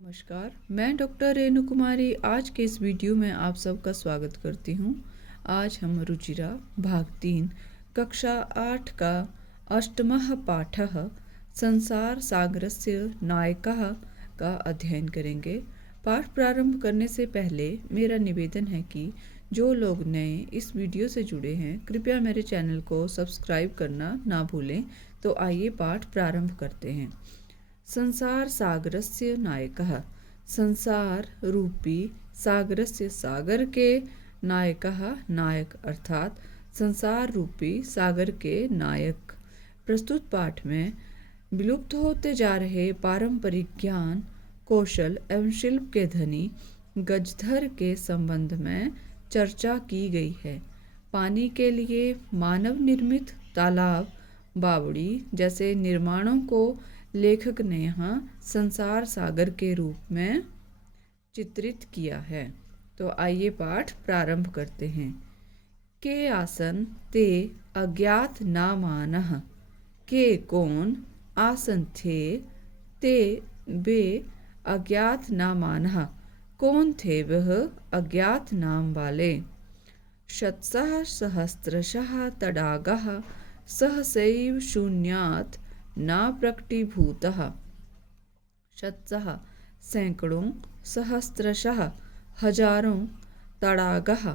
नमस्कार, मैं डॉक्टर रेणु कुमारी आज के इस वीडियो में आप सबका स्वागत करती हूँ। आज हम रुचिरा भाग 3 कक्षा 8 का अष्टमः पाठः संसार सागरस्य नायकः का अध्ययन करेंगे। पाठ प्रारंभ करने से पहले मेरा निवेदन है कि जो लोग नए इस वीडियो से जुड़े हैं कृपया मेरे चैनल को सब्सक्राइब करना ना भूलें। तो आइए पाठ प्रारंभ करते हैं। संसार सागरस्य नायकः, संसार रूपी सागरस्य सागर के नायकः नायक अर्थात संसार रूपी सागर के नायक। प्रस्तुत पाठ में विलुप्त होते जा रहे पारंपरिक ज्ञान कौशल एवं शिल्प के धनी गजधर के संबंध में चर्चा की गई है। पानी के लिए मानव निर्मित तालाब बावड़ी जैसे निर्माणों को लेखक ने यहाँ संसार सागर के रूप में चित्रित किया है। तो आइए पाठ प्रारंभ करते हैं। के आसन ते अज्ञात नामानः, के कौन आसन थे ते वे अज्ञात नामानः, कौन थे वह अज्ञात नाम वाले। शतशः सहस्रशः तडागः सहसैव शून्यात् न प्रकटीभूतः। शतशः सैकड़ों, सहस्रशः हजारों, तडागः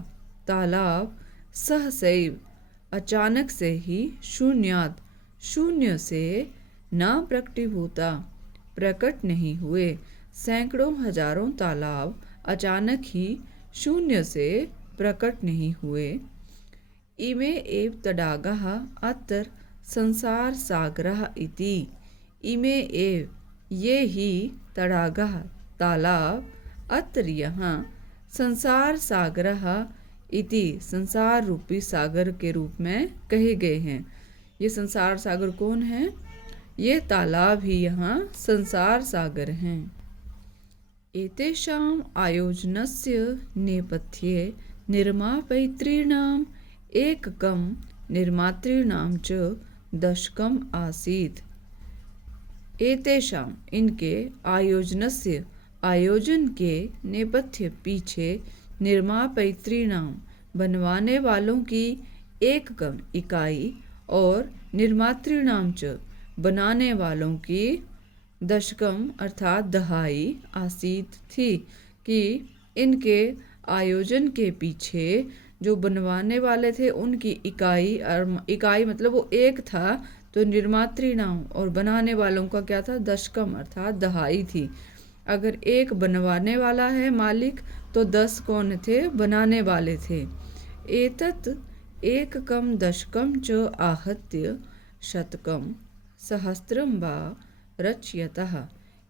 तालाब, सहसैव अचानक से ही, शून्यात् शून्य से, न प्रकटीभूता प्रकट नहीं हुए। सैकड़ों हजारों तालाब अचानक ही शून्य से प्रकट नहीं हुए। इमे एव तडागः अत्र संसार सागरः इति। इमे एव ये ही तडागः तालाब अत्र यहाँ संसार सागरः इति संसार रूपी सागर के रूप में कहे गए हैं। ये संसार सागर कौन है? ये तालाब ही यहाँ संसार सागर हैं। एतेषाम् आयोजनस्य नेपथ्ये निर्मापयितॄणाम् एककं निर्मातॄणां च दशकम् आसीत्। एतेषाम् इनके आयोजनस्य आयोजन के नेपथ्य पीछे निर्मापयितॄणां बनवाने वालों की एककम इकाई और निर्मातॄणां च बनाने वालों की दशकम अर्थात दहाई आसीत थी। कि इनके आयोजन के पीछे जो बनवाने वाले थे उनकी इकाई, और इकाई मतलब वो एक था, तो निर्मातृणाम और बनाने वालों का क्या था? दशकम अर्थात दहाई थी। अगर एक बनवाने वाला है मालिक तो 10 कौन थे? बनाने वाले थे। एतत् एककम दशकम च आहत्य शतकम सहस्त्रम वा रचयतः।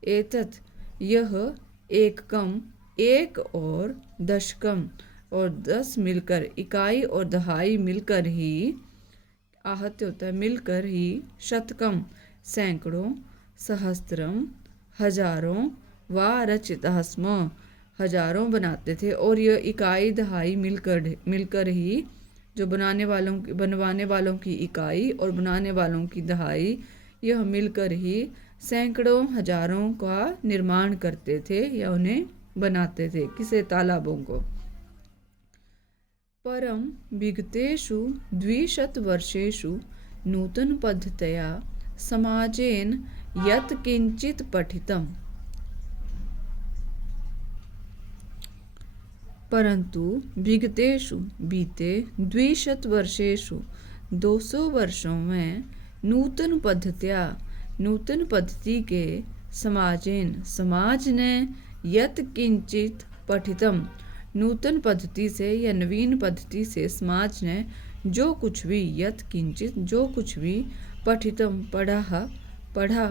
एतत् यह एककम एक और दशकम और 10 मिलकर, इकाई और दहाई मिलकर ही, आहत्य होता है मिलकर ही, शतकम सैकड़ों, सहस्त्रम हजारों, व रचितः स्म हजारों बनाते थे। और यह इकाई दहाई मिलकर ही, जो बनवाने वालों की इकाई और बनाने वालों की दहाई, यह मिलकर ही सैकड़ों हजारों का निर्माण करते थे या उन्हें बनाते थे। किसे? तालाबों को। परम विगतेषु 200 वर्षेषु नूतन पद्धत्या समाजेन यत् किंचित पठितम्। परंतु विगतेषु बीते 200 वर्षेषु 200 वर्षों में नूतन पद्धत्या नूतन पद्धति के समाजेन समाज ने यत् किंचित पठितम नूतन पद्धति से या नवीन पद्धति से समाज ने जो कुछ भी, यत् किंचित जो कुछ भी, पठितम पढ़ा,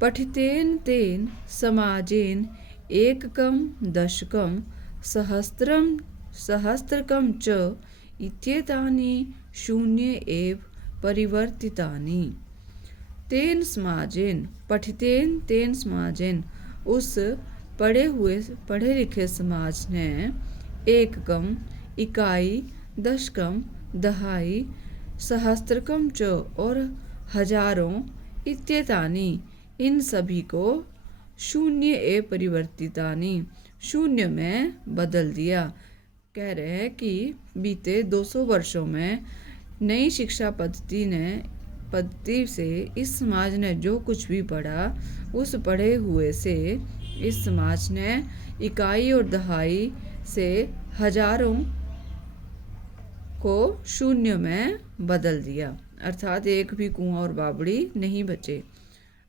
पठितेन तेन समाजेन एककम दशकम सहस्त्रकम च इत्येतानि शून्य एव परिवर्तितानि। तेन समाजेन पठितेन तेन समाजेन उस पढ़े लिखे समाज ने एककम इकाई, दशकम दहाई, सहस्त्रकम च और हजारों, इत्येतानि इन सभी को शून्य ए परिवर्तितानि, शून्य में बदल दिया। कह रहे हैं कि बीते 200 वर्षों में नई शिक्षा पद्धति से इस समाज ने जो कुछ भी पढ़ा, उस पढ़े हुए से इस समाज ने इकाई और दहाई से हजारों को शून्य में बदल दिया, अर्थात एक भी कुआं और बावड़ी नहीं बचे।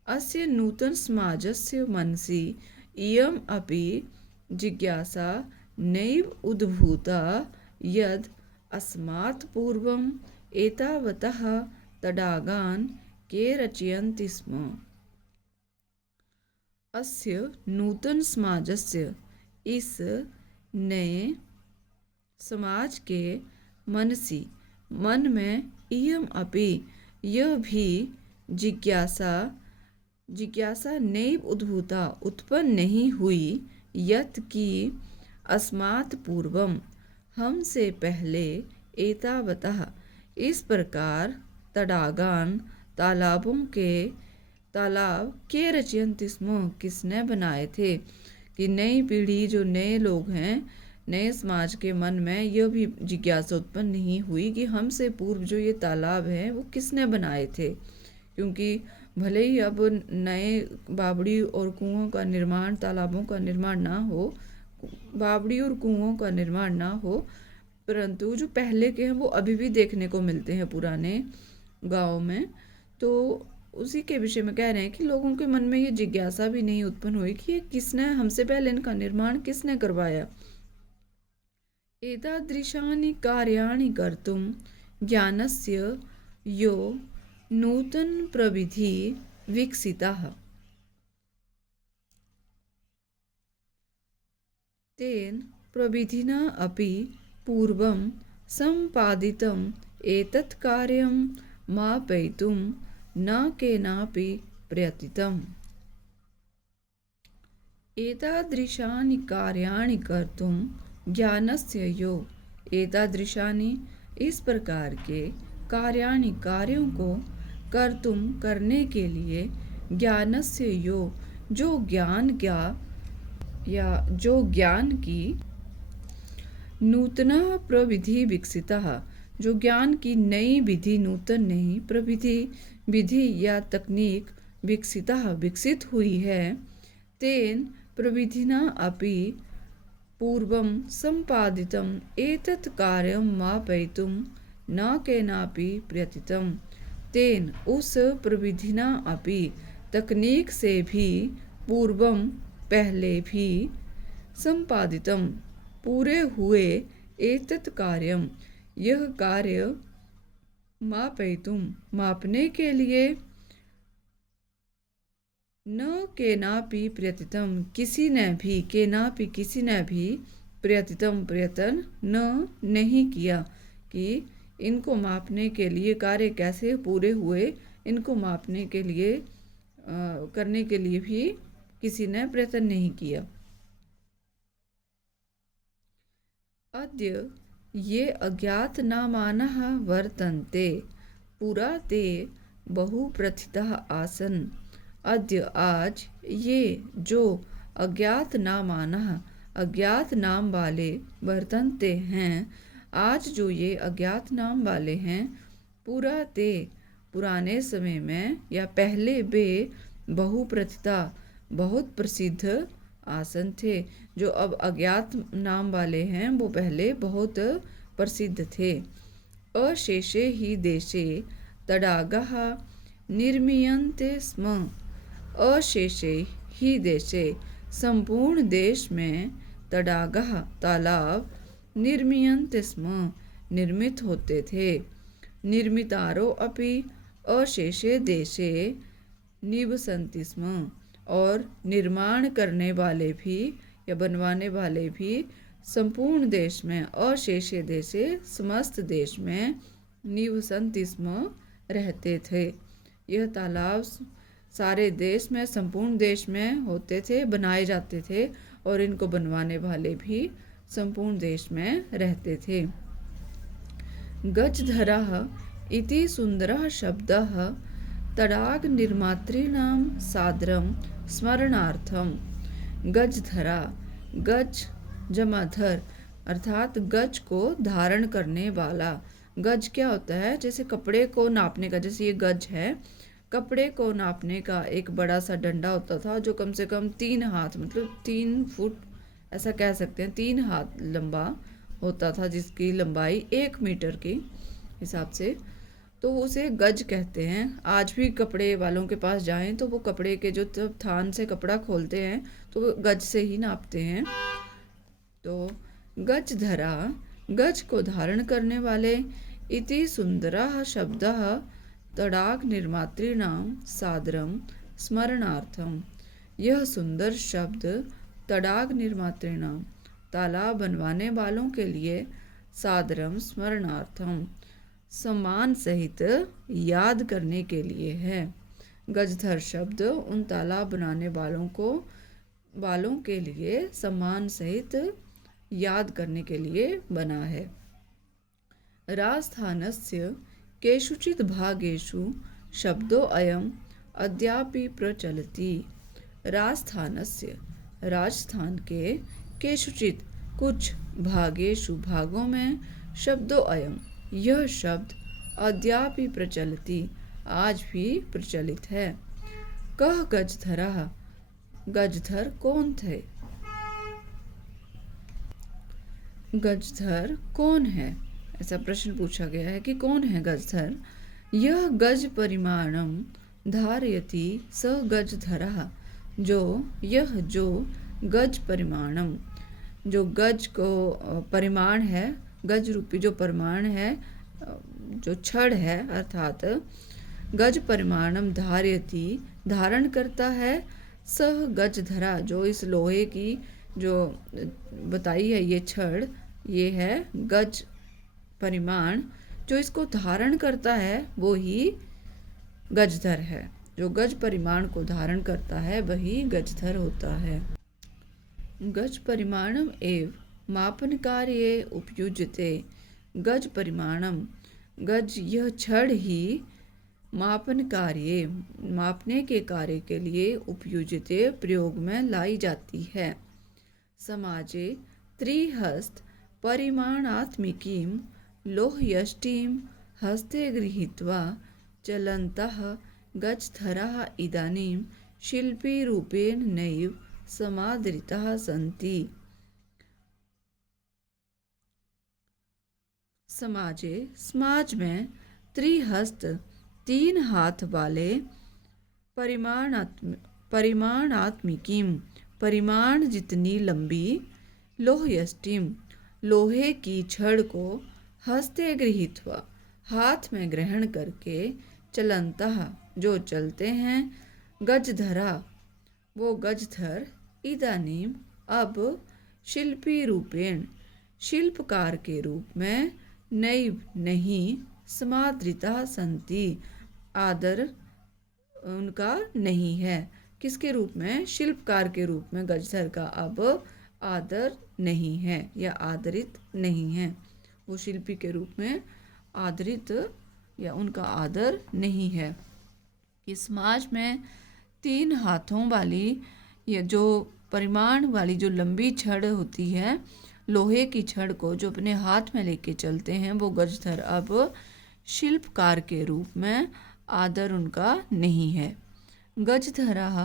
अस्य नूतन समाजस्य मनसि इयम् अपि जिज्ञासा नैव उद्भूता यद् अस्मात् पूर्वम् एतावतः तडागान् के रचयन्ति स्म। अस्य नूतन समाजस्य, इस नए समाज के मनसी, मन में इयम अपि, यह भी जिज्ञासा नैव उद्भूता, उत्पन्न नहीं हुई, यत् कि अस्मात् पूर्वम, हमसे पहले, एतावतः, इस प्रकार, तडागान, तालाब के रचयन्ति स्म, किसने बनाए थे। कि नई पीढ़ी, जो नए लोग हैं, नए समाज के मन में यह भी जिज्ञासा उत्पन्न नहीं हुई कि हमसे पूर्व जो ये तालाब हैं वो किसने बनाए थे। क्योंकि भले ही अब नए बावड़ी और कुओं का निर्माण, तालाबों का निर्माण ना हो, बावड़ी और कुओं का निर्माण ना हो, परंतु जो पहले के हैं वो अभी भी देखने को मिलते हैं पुराने गाँव में। तो उसी के विषय में कह रहे हैं कि लोगों के मन में ये जिज्ञासा भी नहीं उत्पन्न हुई कि ये किसने, हमसे पहले इनका निर्माण किसने करवाया। एतादृशानि कार्याणि कर्तुं ज्ञानस्य यो नूतन प्रविधि विकसिताः, तेन प्रविधिना अपि पूर्वं सम्पादितम् एतत् कार्यं मापयितुं न केनापि प्रयतितम्। एतादृशानि कार्याणि कर्तुं ज्ञानस्य यो, एतादृशानि, इस प्रकार के, कार्याणि, कार्यों को, कर्तुम, करने के लिए, ज्ञानस्य यो, जो ज्ञान की नूतना प्रविधि विकसिता, जो ज्ञान की नई विधि, नूतन नहीं, प्रविधि, विधि या तकनीक, विकसिता, विकसित हुई है। तेन प्रविधिना अपि पूर्वं सम्पादितम् एतत् कार्यं मापयितुं न केनापि प्रयतितम्। तेन, उस प्रविधिना अपि, तकनीक से भी, पूर्वम, पहले भी, सम्पादितम, पूरे हुए, एतत् कार्यम, यह कार्य, मापयितुम, मापने के लिए, न केनापि प्रयतितम, किसी ने भी, केनापि, किसी ने भी, प्रयतितम, प्रयत्न नहीं किया। कि इनको मापने के लिए, कार्य कैसे पूरे हुए, इनको मापने के लिए, करने के लिए भी किसी ने प्रयत्न नहीं किया। अद्य ये अज्ञात नामानः वर्तन्ते, पुरा ते बहु प्रथितः आसन्। अद्य, आज, ये जो अज्ञात नामानः, अज्ञात नाम वाले, वर्तन्ते हैं, आज जो ये अज्ञात नाम वाले हैं, पुरा ते, पुराने समय में या पहले, बे, बहु प्रथिता, बहुत प्रसिद्ध, आसन थे, जो अब अज्ञात नाम वाले हैं वो पहले बहुत प्रसिद्ध थे। अशेषे ही देशे तडागाः निर्मीयन्ते स्म, अशेषे ही देशे, संपूर्ण देश में, तडागाः, तालाब, निर्मीयन्ते स्म, निर्मित होते थे। निर्मितारो अपि अशेषे देशे निवसन्ति स्म, और निर्माण करने वाले भी या बनवाने वाले भी संपूर्ण देश में, अशेषे देशे, समस्त देश में, निवसन्ति स्म, रहते थे। यह तालाब सारे देश में, संपूर्ण देश में होते थे, बनाए जाते थे, और इनको बनवाने वाले भी संपूर्ण देश में रहते थे। गजधरः इति सुन्दरः शब्दः तडाग निर्मातॄणां सादरं स्मरणार्थम। गजधरा, गज जमा धर अर्थात गज को धारण करने वाला। गज क्या होता है? जैसे कपड़े को नापने का, जैसे ये गज है, कपड़े को नापने का एक बड़ा सा डंडा होता था जो कम से कम 3 हाथ मतलब 3 फुट ऐसा कह सकते हैं, 3 हाथ लंबा होता था, जिसकी लंबाई 1 मीटर के हिसाब से, तो उसे गज कहते हैं। आज भी कपड़े वालों के पास जाएं तो वो कपड़े के जो थान से कपड़ा खोलते हैं तो वो गज से ही नापते हैं। तो गज धरा, गज को धारण करने वाले। इति सुंदरः शब्दः तड़ाग निर्मातृणाम सादरम स्मरणार्थम। यह सुंदर शब्द तड़ाग निर्मातृणाम तालाब बनवाने वालों के लिए सादरम स्मरणार्थम सम्मान सहित याद करने के लिए है। गजधर शब्द उन तालाब बनाने वालों के लिए सम्मान सहित याद करने के लिए बना है। राजस्थानस्य केषुचित् भागेषु शब्दो अयम अद्यापि प्रचलति। राजस्थानस्य, राजस्थान के, केषुचित् कुछ, भागेषु भागों में, शब्दो अयम यह शब्द, अद्यापि प्रचलति आज भी प्रचलित है। कह गजधरः, गजधर कौन थे? गजधर कौन है? ऐसा प्रश्न पूछा गया है कि कौन है गजधर। यह गज परिमाणम धारयति स गजधरः। जो गज परिमाणम, जो गज को परिमाण है, गज रूपी जो परिमाण है, जो छड़ है अर्थात गज परिमाणम धारयति धारण करता है, सह गजधरा जो इस लोहे की जो बताई है ये छड़, ये है गज परिमाण, जो इसको धारण करता है वो ही गजधर है। जो गज परिमाण को धारण करता है वही गजधर होता है। गज परिमाणम एव मापन कार्ये उपयुज्यते। गज परिमाणम, गज यह छड़ ही मापन कार्य, मापने के कार्य के लिए उपयुज्यते प्रयोग में लाई जाती है। समाजे त्रिहस्त परिमाणात्मिकीं लोहयष्टिं हस्ते गृहीत्वा चलन्तः गजधराः इदानीं शिल्पीरूपेण नैव समादृताः सन्ति। समाजे, समाज में, त्रिहस्त 3 हाथ वाले, परिमाणात्मिकीं परिमाण जितनी लंबी, लोहयष्टिम लोहे की छड़ को, हस्ते गृहीत्वा हाथ में ग्रहण करके, चलन्तः जो चलते हैं, गजधरा वो गजधर, इदानीम अब, शिल्पी रूपेण शिल्पकार के रूप में, नैव नहीं, समादृता संति आदर उनका नहीं है। किसके रूप में? शिल्पकार के रूप में गजधर का अब आदर नहीं है या आदरित नहीं है। वो शिल्पी के रूप में आदरित या उनका आदर नहीं है। कि समाज में 3 हाथों वाली या जो परिमाण वाली जो लंबी छड़ होती है, लोहे की छड़ को जो अपने हाथ में लेके चलते हैं, वो गजधर अब शिल्पकार के रूप में आदर उनका नहीं है। गजधरः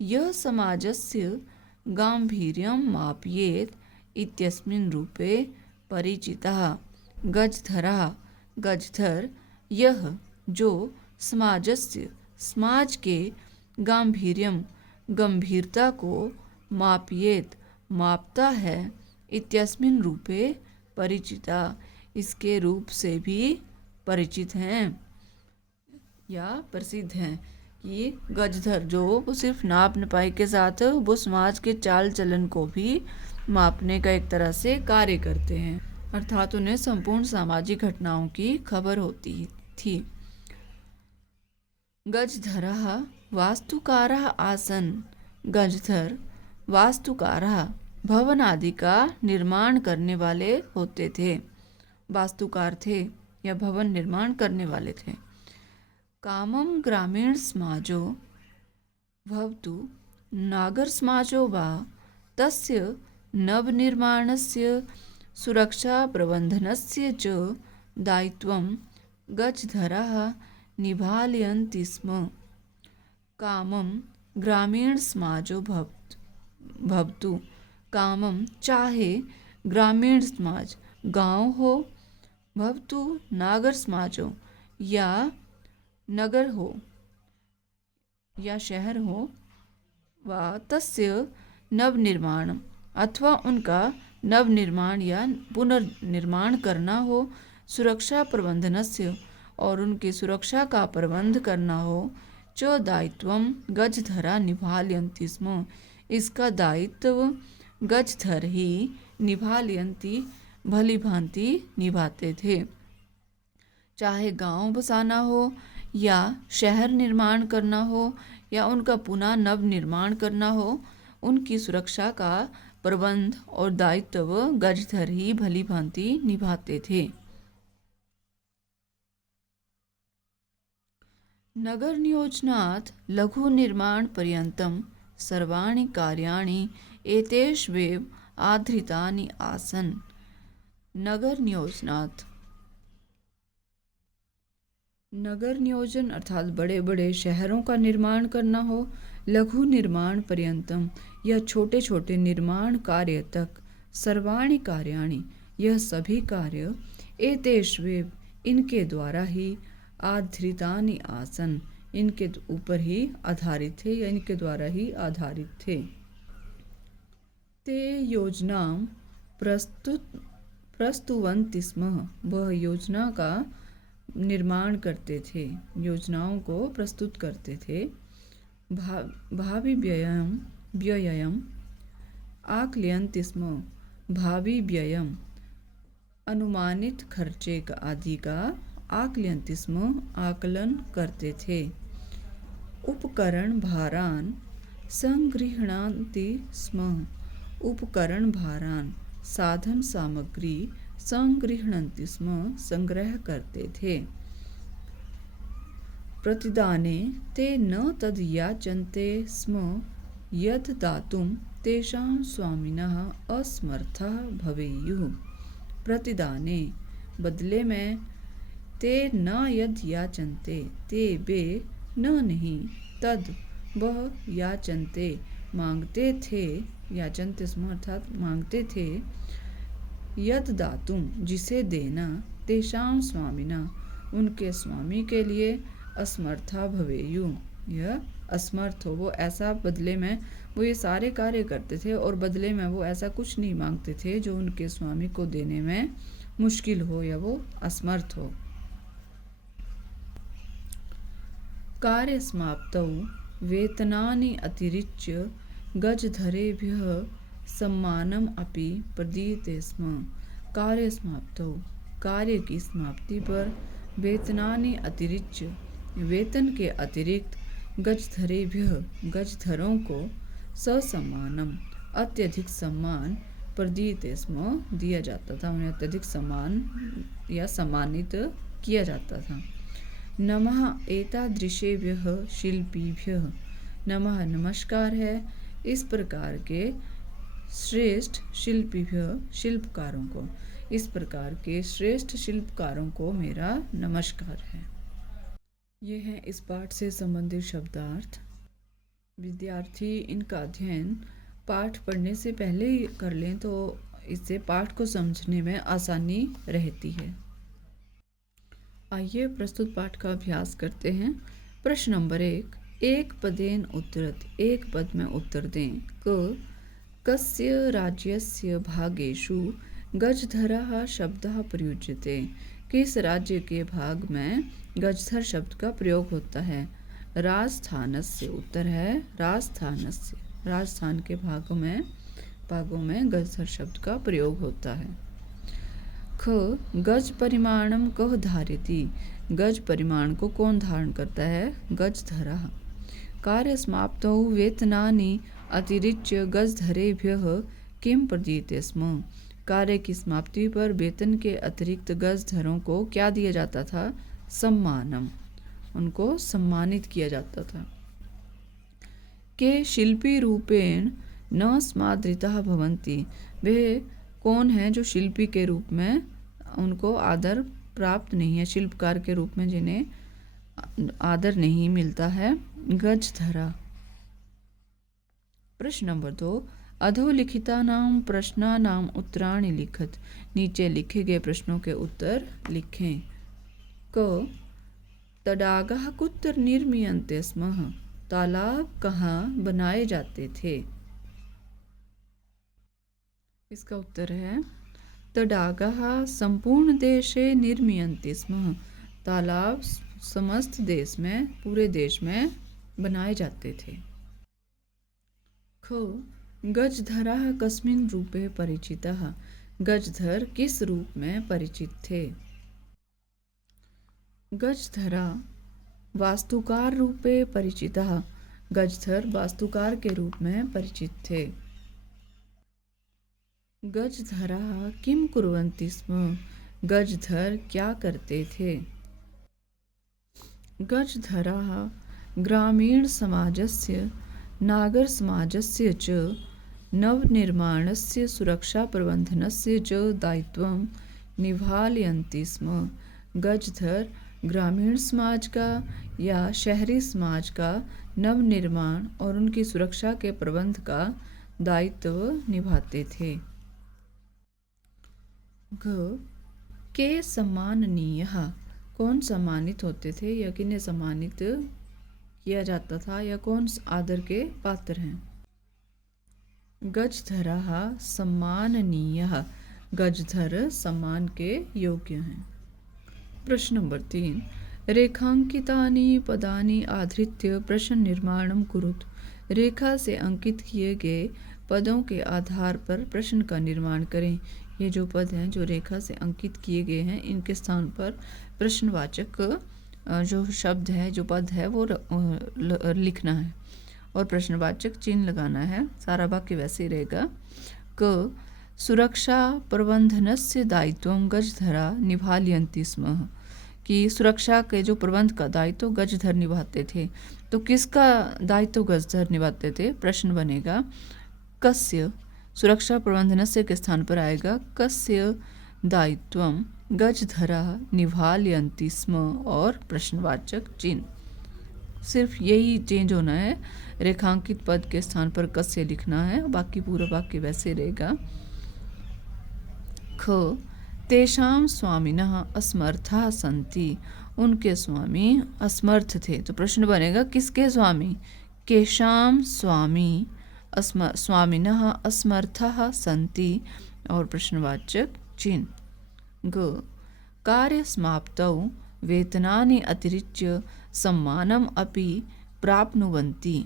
यह समाजस्य गांभीर्यं मापयेत् इत्यस्मिन् रूपे परिचितः। गजधरः गजधर, यह जो समाजस्य समाज के गांभीर्यम गंभीरता को मापयेत मापता है, इत्यस्मिन् रूपे परिचिता इसके रूप से भी परिचित हैं या प्रसिद्ध हैं। कि गजधर जो वो सिर्फ नाप नपाई के साथ वो समाज के चाल चलन को भी मापने का एक तरह से कार्य करते हैं, अर्थात उन्हें संपूर्ण सामाजिक घटनाओं की खबर होती थी। गजधरः वास्तुकारः आसन। गजधर वास्तुकारः भवन आदि का निर्माण करने वाले होते थे, वास्तुकार थे या भवन निर्माण करने वाले थे। कामम ग्रामीण समाजो भवतु नागरसमाजो वा तस्य नवनिर्माणस्य सुरक्षाप्रबन्धनस्य च दायित्वं गजधराः निभालयन्ति स्म। कामं ग्रामीणसमाजो भवतु, कामं चाहे ग्रामीण समाज गांव हो, भवतु नागर समाजो या नगर हो या शहर हो, वा तस्य नवनिर्माण अथवा उनका नवनिर्माण या पुनर्निर्माण करना हो, सुरक्षा प्रबंधनस्य और उनकी सुरक्षा का प्रबंध करना हो, च दायित्वं गजधरा निभालयन्ति स्म, इसका दायित्व गजधर ही निभालयन्ति भली भांति निभाते थे। चाहे गांव बसाना हो या शहर निर्माण करना हो या उनका पुनः नव निर्माण करना हो, उनकी सुरक्षा का प्रबंध और दायित्व गजधर ही भली भांति निभाते थे। नगर नियोजनात् लघु निर्माण पर्यन्तं सर्वाणि कार्याणि एतेष्वेव आधृतानि आसन्। नगर नियोजनात्, नगर नियोजन अर्थात बड़े बड़े शहरों का निर्माण करना हो, लघु निर्माण पर्यंतम या छोटे छोटे निर्माण कार्य तक, सर्वाणि कार्याणि यह सभी कार्य, एतेष्वेव इनके द्वारा ही, आधृतानि आसन इनके ऊपर ही आधारित थे या इनके द्वारा ही आधारित थे। ते योजना प्रस्तुवन्ति स्म, वह योजना का निर्माण करते थे, योजनाओं को प्रस्तुत करते थे। भावी व्ययम् आकलयन्ति स्म, भावी व्ययम् अनुमानित खर्चे का आदि का आकलयन्ति स्म आकलन करते थे। उपकरण भारान संगृह्णान्ति स्म, उपकरण भारान साधन सामग्री संगृह्णन्ति स्म संग्रह करते थे। प्रतिदाने ते न तद् याचन्ते स्म यद् दातुं तेषां स्वामिनः असमर्थाः भवेयुः। प्रतिदाने बदले में, ते न यद् याचन्ते ते वे न नहीं, तद वह याचन्ते मांगते थे, याचन्ते स्म अर्थात मांगते थे, यद दातुम जिसे देना, तेषां स्वामिना उनके स्वामी के लिए, असमर्था भवेयु यह असमर्थ हो, वो ऐसा बदले में वो ये सारे कार्य करते थे और बदले में वो ऐसा कुछ नहीं मांगते थे जो उनके स्वामी को देने में मुश्किल हो या वो असमर्थ हो। कार्य समाप्तौ वेतनानि अतिरिच्य गजधरेभ्यः सम्मानम अपि प्रदीयते स्म। कार्य समाप्तौ, कार्य की समाप्ति पर, वेतनानि अतिरिच्य वेतन के अतिरिक्त, गजधरेभ्यः गजधरों को, ससम्मानम अत्यधिक सम्मान, प्रदीयते स्म दिया जाता था, उन्हें अत्यधिक सम्मान या सम्मानित किया जाता था। नमः एतादृशेभ्यः शिल्पीभ्यः, नमः नमस्कार है इस प्रकार के श्रेष्ठ शिल्पीभ्यः शिल्पकारों को, इस प्रकार के श्रेष्ठ शिल्पकारों को मेरा नमस्कार है। ये हैं इस पाठ से संबंधित शब्दार्थ। विद्यार्थी इनका अध्ययन पाठ पढ़ने से पहले ही कर लें तो इससे पाठ को समझने में आसानी रहती है। आइए प्रस्तुत पाठ का अभ्यास करते हैं। प्रश्न नंबर 1, एक पदेन उत्तरत, एक पद में उत्तर दें। कस्य राज्यस्य भागेषु गजधरः शब्दः प्रयुज्यते, किस राज्य के भाग में गजधर शब्द का प्रयोग होता है। राजस्थानस्य, उत्तर है राजस्थानस्य, राजस्थान के भागों में गजधर शब्द का प्रयोग होता है। ख गज परिमाणम कः धारयति, गज परिमाण को कौन धारण करता है, गजधरः। कार्य समाप्तौ वेतनानि अतिरिच्य गजधरेभ्यः किम प्रदीयते स्म, कार्य की समाप्ति पर वेतन के अतिरिक्त गजधरों को क्या दिया जाता था, सम्मानम, उनको सम्मानित किया जाता था। के शिल्पी रूपेण न स्मादृताः भवन्ति। वे कौन हैं जो शिल्पी के रूप में उनको आदर प्राप्त नहीं है, शिल्पकार के रूप में जिन्हें आदर नहीं मिलता है। गजधरा। प्रश्न नंबर 2, अधोलिखितानां प्रश्नानां उत्तराणि लिखत। नीचे लिखे गए प्रश्नों के उत्तर लिखें। क, तडागाः कुत्र निर्मीयन्ते स्म। तालाब कहाँ बनाए जाते थे। इसका उत्तर है तडागाः सम्पूर्णदेशे निर्मीयन्ते स्म। तालाब समस्त देश में, पूरे देश में बनाए जाते थे। ख, गजधराः कस्मिन् रूपे परिचिताः। गजधर किस रूप में परिचित थे। गजधरा वास्तुकार रूपे परिचिताः। गजधर वास्तुकार के रूप में परिचित थे। गजधराः किं कुर्वन्ति स्म। गजधर क्या करते थे। गजधराः ग्रामीण समाजस्य नागर समाजस्य च नवनिर्माणस्य सुरक्षा प्रबंधनस्य च दायित्वं निभालयन्ति स्म। गजधर ग्रामीण समाज का या शहरी समाज का नवनिर्माण और उनकी सुरक्षा के प्रबंध का दायित्व निभाते थे। घ, के सम्माननीयः। कौन सम्मानित होते थे या किन्हें सम्मानित किया जाता था या कौन आदर के पात्र हैं। गजधराः सम्माननीयः। गजधर सम्मान के योग्य हैं। प्रश्न नंबर 3, रेखांकितानि पदानि आधृत्य प्रश्न निर्माणं कुरुत। रेखा से अंकित किए गए पदों के आधार पर प्रश्न का निर्माण करें। ये जो पद हैं जो रेखा से अंकित किए गए हैं, इनके स्थान पर प्रश्नवाचक जो शब्द है, जो पद है, वो लिखना है और प्रश्नवाचक चिन्ह लगाना है। सारा वाक्य वैसे ही रहेगा। क, सुरक्षा प्रबंधनस्य दायित्वं गजधरा निभालयन्ति स्म। कि सुरक्षा के जो प्रबंध का दायित्व गजधर निभाते थे। तो किसका दायित्व गजधर निभाते थे। प्रश्न बनेगा कस्य। सुरक्षा प्रबंधनस्य के स्थान पर आएगा कस्य दायित्वं गजधरा निभालयन्ति स्म और प्रश्नवाचक चिन्ह। सिर्फ यही चेंज होना है, रेखांकित पद के स्थान पर कस्य लिखना है, बाकी पूरा वाक्य वैसे रहेगा। ख, तेषां स्वामिनः असमर्थाः सन्ति। उनके स्वामी असमर्थ थे। तो प्रश्न बनेगा किसके स्वामी। केषां स्वामी स्वामिनः असमर्थाः सन्ति और प्रश्नवाचक चिन्ह। ग, कार्यसमाप्तौ वेतनानि अतिरिच्य सम्मानम् अपि प्राप्नुवन्ति।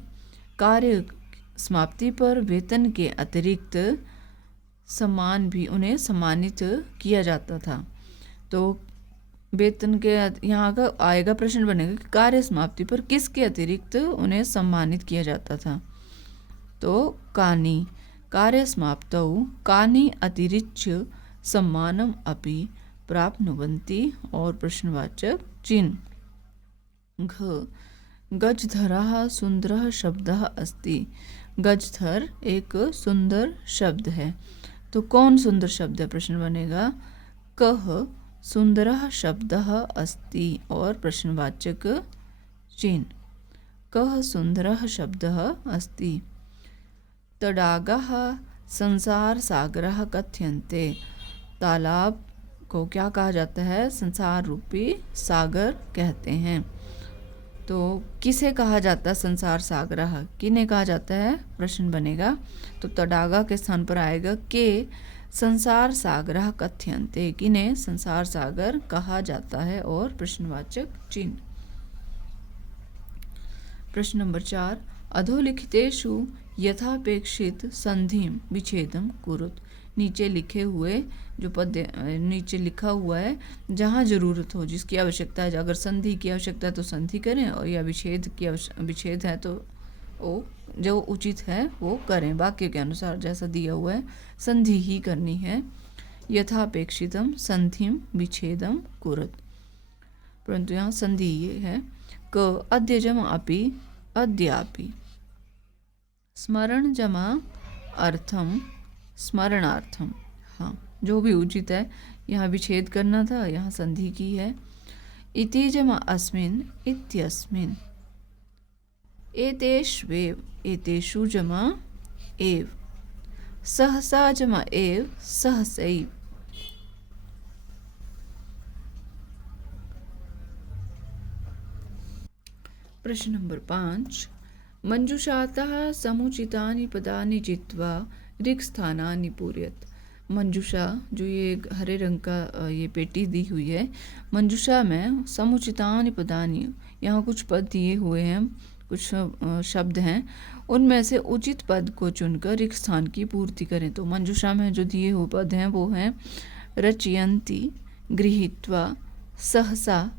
कार्य समाप्ति पर वेतन के अतिरिक्त सम्मान भी, उन्हें सम्मानित किया जाता था। तो वेतन के यहाँ का आएगा, प्रश्न बनेगा कि कार्य समाप्ति पर किसके अतिरिक्त उन्हें सम्मानित किया जाता था। तो कानि, कार्य समाप्तौ कानि अतिरिच्य सम्मानम अपि प्राप्नुवन्ति और प्रश्नवाचक चिन्ह। घ, गजधरः सुंदरः शब्दः अस्ति। गजधर एक सुंदर शब्द है। तो कौन सुंदर शब्द है। प्रश्न बनेगा कः सुंदरः शब्दः अस्ति और प्रश्नवाचक चिन्ह। कः सुंदरः शब्दः अस्ति। तडागाः संसार सागरः कथ्यन्ते। तालाब को क्या कहा जाता है। संसार रूपी सागर कहते हैं। तो किसे कहा जाता है संसार सागरः, किन्हें कहा जाता है। प्रश्न बनेगा तो तडागा के स्थान पर आएगा के संसार सागरः कथ्यन्ते। किन्हें संसार सागर कहा जाता है और प्रश्नवाचक चिन्ह। प्रश्न नंबर 4, अधोलिखितेषु यथापेक्षित संधिम विच्छेदम कुरुत। नीचे लिखे हुए जो पद नीचे लिखा हुआ है, जहाँ जरूरत हो, जिसकी आवश्यकता है, अगर संधि की आवश्यकता है तो संधि करें और या विच्छेद है तो वो जो उचित है वो करें। वाक्य के अनुसार जैसा दिया हुआ है संधि ही करनी है। यथापेक्षितम संधिम विच्छेदम कुरुत, परंतु यहाँ संधि ये है। क, अद्यजम अपि अद्यापि। स्मरण जमा अर्थम स्मरणार्थम। हाँ, जो भी उचित है, यहाँ विच्छेद करना था, यहाँ संधि की है। इति जमा अस्मिन इत्यस्मिन। एतेष्वेव एतेषु जमा एव। सहसा जमा एव सहसैव। प्रश्न नंबर 5। मंजुषातः समुचितानि पदानि जित्वा रिक्स्थानानि पूरयत्। मंजुषा, जो ये हरे रंग का ये पेटी दी हुई है, मंजुषा में समुचितानि पदानि, यहाँ कुछ पद दिए हुए हैं, कुछ शब्द हैं, उनमें से उचित पद को चुनकर रिक्त स्थान की पूर्ति करें। तो मंजुषा में जो दिए हुए पद हैं वो हैं रचयन्ति, गृहीत्वा, सहसा,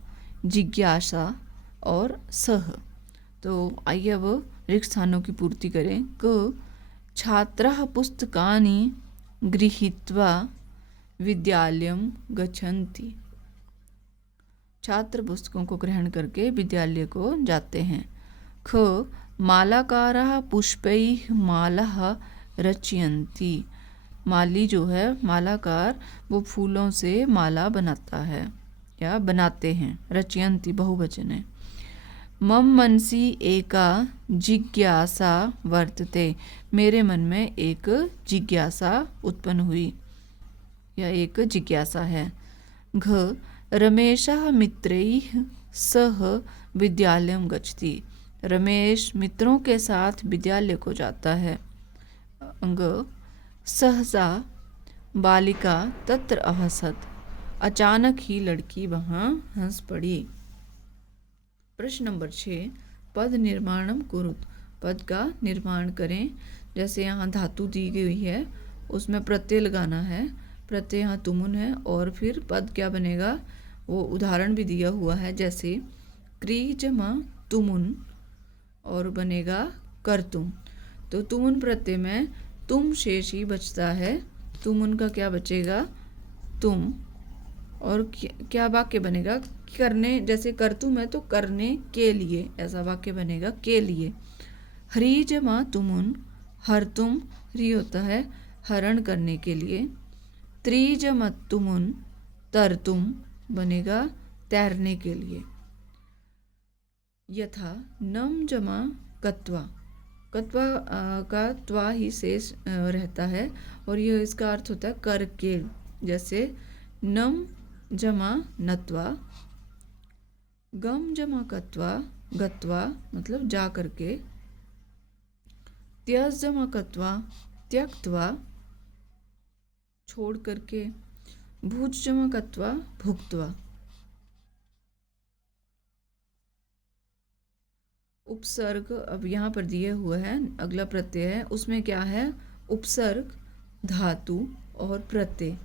जिज्ञासा और सह। तो आइए अब रिक्त स्थानों की पूर्ति करें। क छात्रः पुस्तकानि गृहीत्वा विद्यालयं गच्छन्ति। छात्र पुस्तकों को ग्रहण करके विद्यालय को जाते हैं। ख मालाकारः पुष्पैः मालाः रचयन्ति। माली जो है, मालाकार, वो फूलों से माला बनाता है या बनाते हैं। रचयन्ति बहुवचन है। मम मनसि एका जिज्ञासा वर्तते। मेरे मन में एक जिज्ञासा उत्पन्न हुई या एक जिज्ञासा है। घ रमेशः मित्रैः सह विद्यालयं गच्छति। रमेश मित्रों के साथ विद्यालय को जाता है। ग सहसा बालिका तत्र अहसत। अचानक ही लड़की वहाँ हंस पड़ी। प्रश्न नंबर 6। पद निर्माणम कुरुत। पद का निर्माण करें। जैसे यहाँ धातु दी गई है, उसमें प्रत्यय लगाना है। प्रत्यय यहाँ तुमुन है और फिर पद क्या बनेगा वो उदाहरण भी दिया हुआ है। जैसे क्री जमा तुमुन और बनेगा करतुम। तो तुमुन प्रत्यय में तुम शेष ही बचता है। तुमुन का क्या बचेगा, तुम। और क्या वाक्य बनेगा, करने, जैसे करतुम है तो करने के लिए, ऐसा वाक्य बनेगा के लिए। हरी जमा तुमुन हरतुम। हरी होता है हरण करने के लिए। त्री जमा तुमुन तरतुम बनेगा तैरने के लिए। यथा नम जमा कत्वा। कत्वा का त्वा ही शेष रहता है और यह इसका अर्थ होता है करके। जैसे नम जमा नत्वा। गम जमा कत्वा गत्वा मतलब जा करके। त्यज जमा कत्वा त्यक्त्वा छोड़ करके। भुज जमा कत्वा भुक्त्वा। उपसर्ग अब यहाँ पर दिए हुए हैं, अगला प्रत्यय है, उसमें क्या है, उपसर्ग, धातु और प्रत्यय।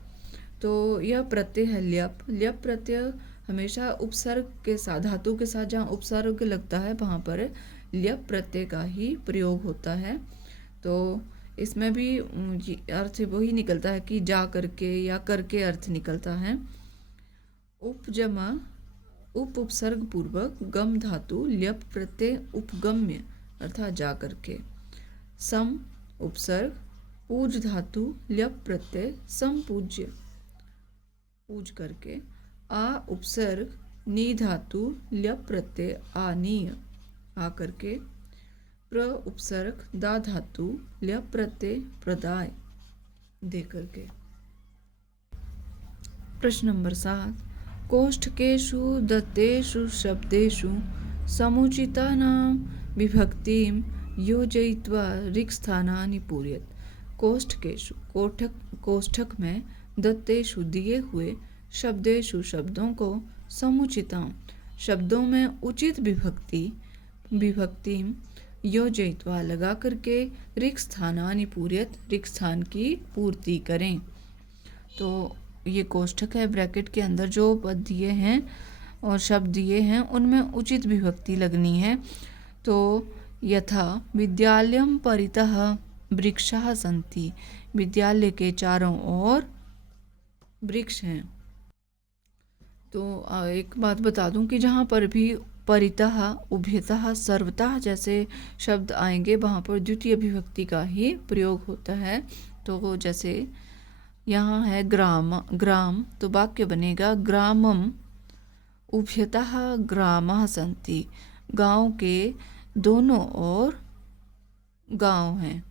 तो यह प्रत्यय है ल्यप। ल्यप प्रत्यय हमेशा उपसर्ग के साथ, धातु के साथ जहाँ उपसर्ग लगता है वहाँ पर ल्यप प्रत्यय का ही प्रयोग होता है। तो इसमें भी अर्थ वही निकलता है कि जा करके या करके अर्थ निकलता है। उपजमा उप उपसर्ग पूर्वक गम धातु ल्यप प्रत्यय उपगम्य अर्थात जा करके। सम उपसर्ग पूज धातु ल्यप प्रत्यय समपूज्य पूज करके। आ उपसर्ग नी धातु ल्यप प्रत्यय आनीय आ करके। प्र उपसर्ग दा धातु ल्यप प्रत्यय प्रदाय दे करके। प्रश्न नंबर 7। कोष्ठकेषु दत्तेषु शब्देषु समुचितानां विभक्तिं योजयित्वा रिक्स्थानानि पूरयत्। कोष्ठकेषु कोष्ठक में दत्तेषु दिए हुए शब्देषु शब्दों को समुचितां शब्दों में उचित विभक्ति योजयित्वा लगा करके रिक्स्थानानि पूरयत् रिक्त स्थान की पूर्ति करें। तो ये कोष्ठक है, ब्रैकेट के अंदर जो पद दिए हैं और शब्द दिए हैं उनमें उचित विभक्ति लगनी है। तो यथा विद्यालयं परितः वृक्षाः सन्ति। विद्यालय के चारों ओर वृक्ष हैं। तो एक बात बता दूं कि जहाँ पर भी परितः, उभयतः, सर्वतः जैसे शब्द आएंगे वहाँ पर द्वितीय विभक्ति का ही प्रयोग होता है। तो जैसे यहाँ है ग्राम, ग्राम, तो वाक्य बनेगा ग्रामम उभयतः ग्रामः सन्ति। गांव के दोनों ओर गांव हैं,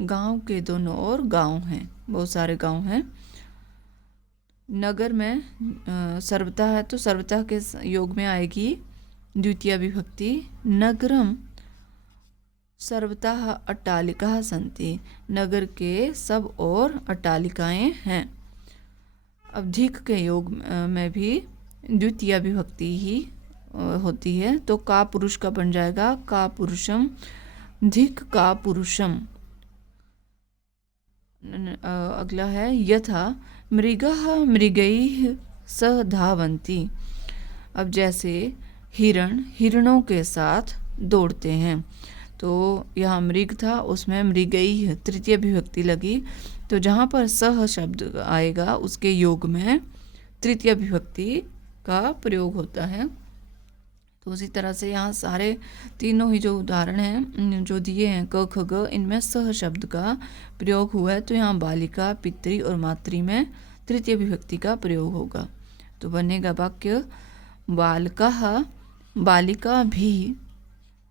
गांव के दोनों ओर गांव हैं, बहुत सारे गांव हैं। नगर में सर्वतः है तो सर्वतः के योग में आएगी द्वितीय विभक्ति नगरम सर्वतः अट्टालिकाः सन्ति। नगर के सब ओर अट्टालिकाएं हैं। अब धिक के योग में भी द्वितीय विभक्ति ही होती है, तो का पुरुष का बन जाएगा का पुरुषम, धिक का पुरुषम। अगला है यथा मृगः मृगैः सह धावन्ति। अब जैसे हिरण हिरणों के साथ दौड़ते हैं, तो यहाँ मृग था, उसमें मृगैः तृतीय विभक्ति लगी, तो जहाँ पर सह शब्द आएगा उसके योग में तृतीय विभक्ति का प्रयोग होता है। तो उसी तरह से यहाँ सारे तीनों ही जो उदाहरण हैं जो दिए हैं क ख ग, इनमें सह शब्द का प्रयोग हुआ है। तो यहाँ बालिका, पितृ और मातृ में तृतीय विभक्ति का प्रयोग होगा। तो बनेगा वाक्य बालकाः बालिका भी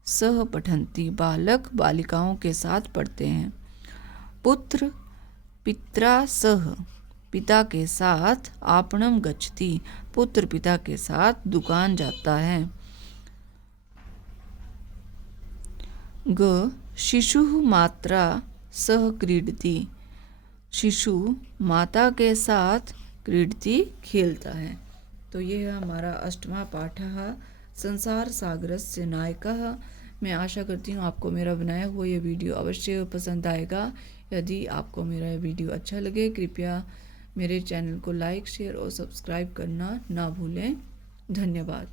सह पठन्ति। बालक बालिकाओं के साथ पढ़ते हैं। पुत्र पित्रा सह पिता के साथ आपणम गच्छति। पुत्र पिता के साथ दुकान जाता है। ग शिशुः मात्रा सह क्रीडति। शिशु माता के साथ क्रीडति खेलता है। तो ये है हमारा अष्टमा पाठः संसार सागरस्य नायकः। मैं आशा करती हूँ आपको मेरा बनाया हुआ ये वीडियो अवश्य पसंद आएगा। यदि आपको मेरा ये वीडियो अच्छा लगे कृपया मेरे चैनल को लाइक, शेयर और सब्सक्राइब करना ना भूलें। धन्यवाद।